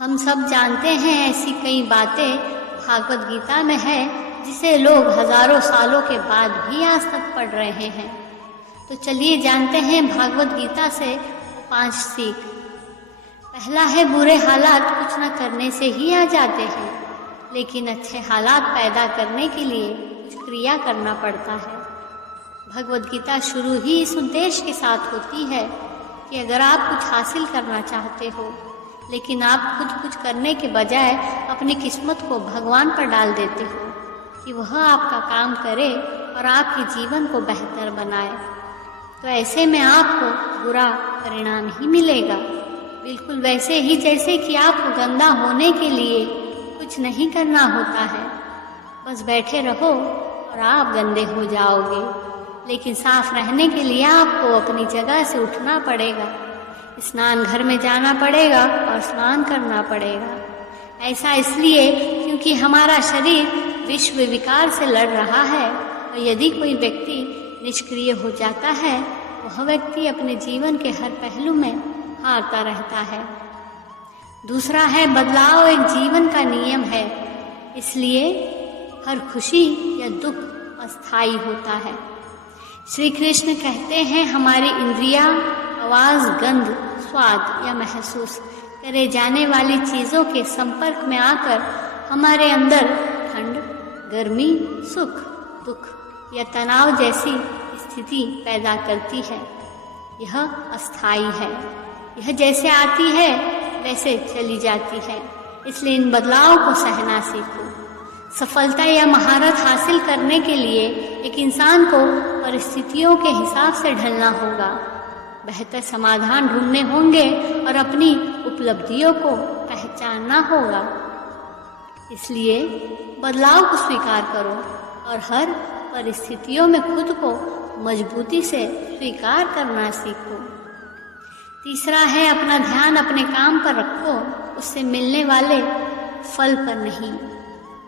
हम सब जानते हैं ऐसी कई बातें भागवत गीता में है जिसे लोग हजारों सालों के बाद भी आज तक पढ़ रहे हैं। तो चलिए जानते हैं भागवत गीता से 5 सीख। पहला है, बुरे हालात कुछ न करने से ही आ जाते हैं, लेकिन अच्छे हालात पैदा करने के लिए कुछ क्रिया करना पड़ता है। भगवत गीता शुरू ही इस उद्देश्य के साथ होती है कि अगर आप कुछ हासिल करना चाहते हो, लेकिन आप खुद कुछ करने के बजाय अपनी किस्मत को भगवान पर डाल देते हो कि वह आपका काम करे और आपके जीवन को बेहतर बनाए, तो ऐसे में आपको बुरा परिणाम ही मिलेगा। बिल्कुल वैसे ही जैसे कि आपको गंदा होने के लिए कुछ नहीं करना होता है, बस बैठे रहो और आप गंदे हो जाओगे। लेकिन साफ रहने के लिए आपको अपनी जगह से उठना पड़ेगा, स्नान घर में जाना पड़ेगा और स्नान करना पड़ेगा। ऐसा इसलिए क्योंकि हमारा शरीर विश्व विकार से लड़ रहा है, और यदि कोई व्यक्ति निष्क्रिय हो जाता है, वह व्यक्ति अपने जीवन के हर पहलू में हारता रहता है। दूसरा है, बदलाव एक जीवन का नियम है, इसलिए हर खुशी या दुख अस्थायी होता है। श्री कृष्ण कहते हैं, हमारी इंद्रियां आवाज, गंध, स्वाद या महसूस करे जाने वाली चीजों के संपर्क में आकर हमारे अंदर ठंड, गर्मी, सुख, दुख या तनाव जैसी स्थिति पैदा करती है। यह अस्थायी है, यह जैसे आती है वैसे चली जाती है, इसलिए इन बदलावों को सहना सीखो। सफलता या महारत हासिल करने के लिए एक इंसान को परिस्थितियों के हिसाब से ढलना होगा, बेहतर समाधान ढूंढने होंगे और अपनी उपलब्धियों को पहचानना होगा। इसलिए बदलाव को स्वीकार करो और हर परिस्थितियों में खुद को मजबूती से स्वीकार करना सीखो। तीसरा है, अपना ध्यान अपने काम पर रखो, उससे मिलने वाले फल पर नहीं।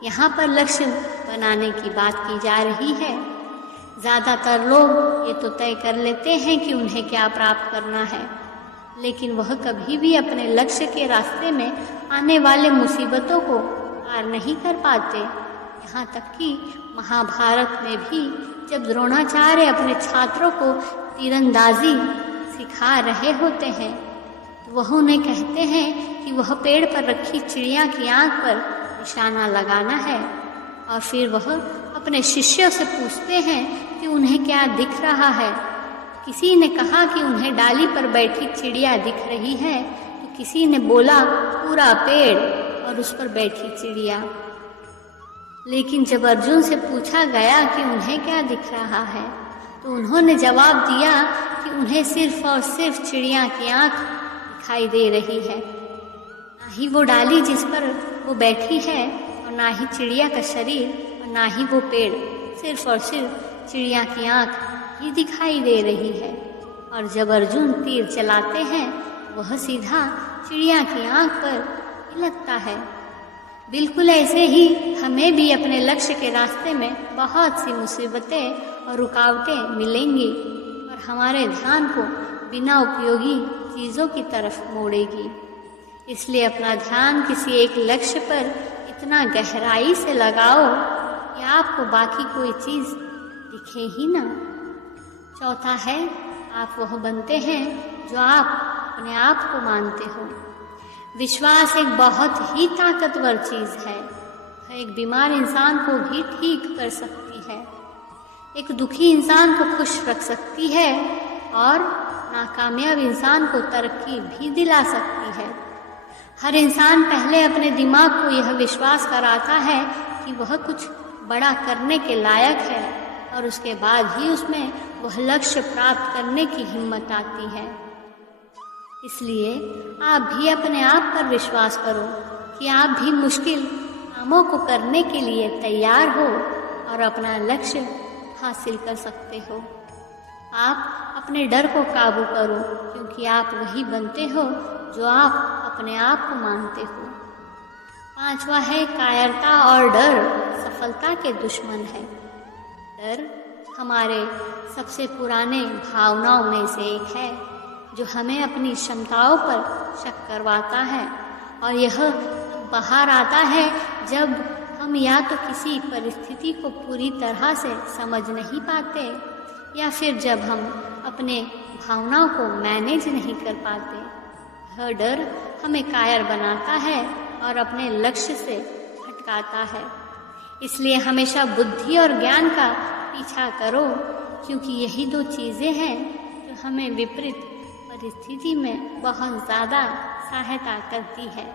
यहाँ पर लक्ष्य बनाने की बात की जा रही है। ज़्यादातर लोग ये तो तय कर लेते हैं कि उन्हें क्या प्राप्त करना है, लेकिन वह कभी भी अपने लक्ष्य के रास्ते में आने वाले मुसीबतों को पार नहीं कर पाते। यहाँ तक कि महाभारत में भी जब द्रोणाचार्य अपने छात्रों को तीरंदाजी सिखा रहे होते हैं, तो वह उन्हें कहते हैं कि वह पेड़ पर रखी चिड़िया की आंख पर निशाना लगाना है, और फिर वह अपने शिष्यों से पूछते हैं कि उन्हें क्या दिख रहा है। किसी ने कहा कि उन्हें डाली पर बैठी चिड़िया दिख रही है, तो किसी ने बोला पूरा पेड़ और उस पर बैठी चिड़िया। लेकिन जब अर्जुन से पूछा गया कि उन्हें क्या दिख रहा है, तो उन्होंने जवाब दिया कि उन्हें सिर्फ और सिर्फ चिड़िया की आंख दिखाई दे रही है, ना ही वो डाली जिस पर वो बैठी है, और ना ही चिड़िया का शरीर, और ना ही वो पेड़, सिर्फ और सिर्फ चिड़िया की आंख ही दिखाई दे रही है। और जब अर्जुन तीर चलाते हैं, वह सीधा चिड़िया की आंख पर ही लगता है। बिल्कुल ऐसे ही हमें भी अपने लक्ष्य के रास्ते में बहुत सी मुसीबतें और रुकावटें मिलेंगी, और हमारे ध्यान को बिना उपयोगी चीज़ों की तरफ मोड़ेगी। इसलिए अपना ध्यान किसी एक लक्ष्य पर इतना गहराई से लगाओ कि आपको बाकी कोई चीज़ दिखे ही ना। चौथा है, आप वह बनते हैं जो आप अपने आप को मानते हो। विश्वास एक बहुत ही ताकतवर चीज़ है। एक बीमार इंसान को भी ठीक कर सकती है, एक दुखी इंसान को खुश रख सकती है, और नाकामयाब इंसान को तरक्की भी दिला सकती है। हर इंसान पहले अपने दिमाग को यह विश्वास कराता है कि वह कुछ बड़ा करने के लायक है, और उसके बाद ही उसमें वह लक्ष्य प्राप्त करने की हिम्मत आती है। इसलिए आप भी अपने आप पर विश्वास करो कि आप भी मुश्किल कामों को करने के लिए तैयार हो और अपना लक्ष्य हासिल कर सकते हो। आप अपने डर को काबू करो, क्योंकि आप वही बनते हो जो आप अपने आप को मानते हो। पांचवा है, कायरता और डर सफलता के दुश्मन है। डर हमारे सबसे पुराने भावनाओं में से एक है, जो हमें अपनी क्षमताओं पर शक करवाता है और यह बाहर आता है जब हम या तो किसी परिस्थिति को पूरी तरह से समझ नहीं पाते या फिर जब हम अपने भावनाओं को मैनेज नहीं कर पाते। यह डर हमें कायर बनाता है और अपने लक्ष्य से भटकाता है। इसलिए हमेशा बुद्धि और ज्ञान का पीछा करो, क्योंकि यही दो चीज़ें हैं जो हमें विपरीत परिस्थिति में बहुत ज़्यादा सहायता करती है।